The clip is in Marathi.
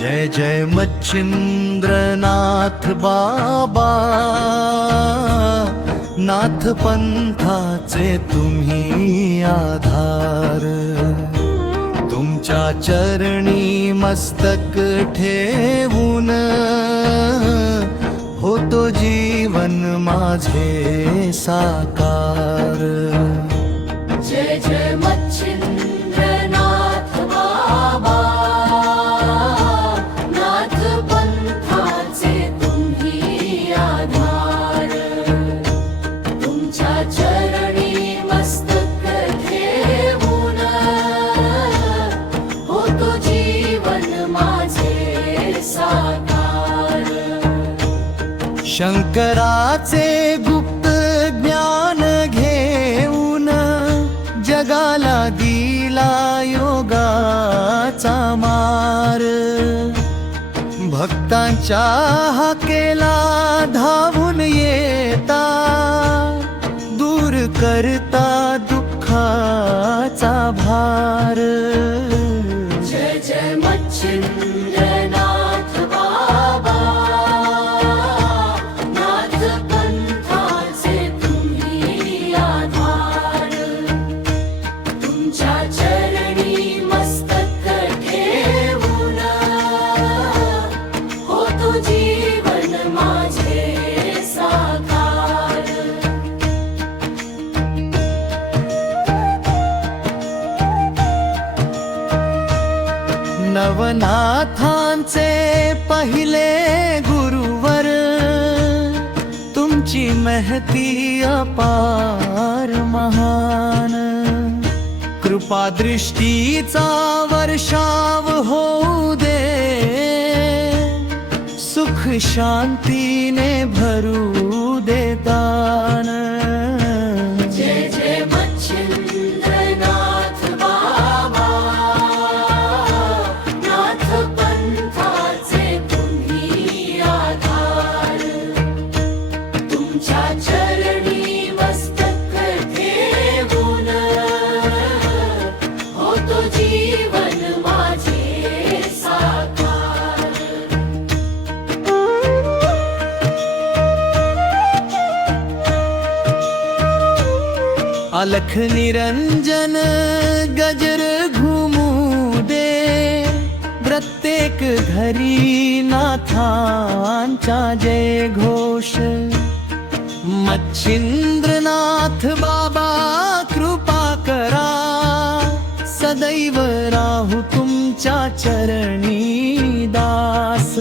जय जय मच्छिंद्रनाथ बाबा, नाथ पंथाचे तुम्ही आधार। तुमच्या चरणी मस्तक ठेवून होतो जीवन माझे साकार। जय जय मच्छिंद्रनाथ बाबा, नाथ पंथाचे तुम्ही आधार। तुमच्या चरणी मस्तक ठेवून होतो जीवन माझे साकार। शंकराचे गुप्त ज्ञान घेऊन जगाला दिला योगाचा मार। भक्तांच्या हाकेला धावून येता, दूर करता दुःखाचा भार। जय जय मच्छिंद्रनाथ बाबा, नाथ पंथाचे तुम्ही आधार। तुमच्या चरणी मस्तक ठेवून होतो जीवन माझे साकार। नवनाथांचे पहिले गुरुवर, तुमची महती अपार महान। कृपा दृष्टीचा वर्षाव होऊ दे, सुख शांतीने भरू दे दान। जय जय मच्छिंद्रनाथ बाबा, नाथ पंथाचे तुम्ही आधार। तुमच्या चरणी मस्तक ठेवून होतो जीवन माझे साकार। अलख निरंजन गजर घुमू दे, प्रत्येक घरी नाथांचा जय घोष। मच्छिंद्रनाथ बाबा कृपा करा, सदैव राहू तुमच्या चरणी दास।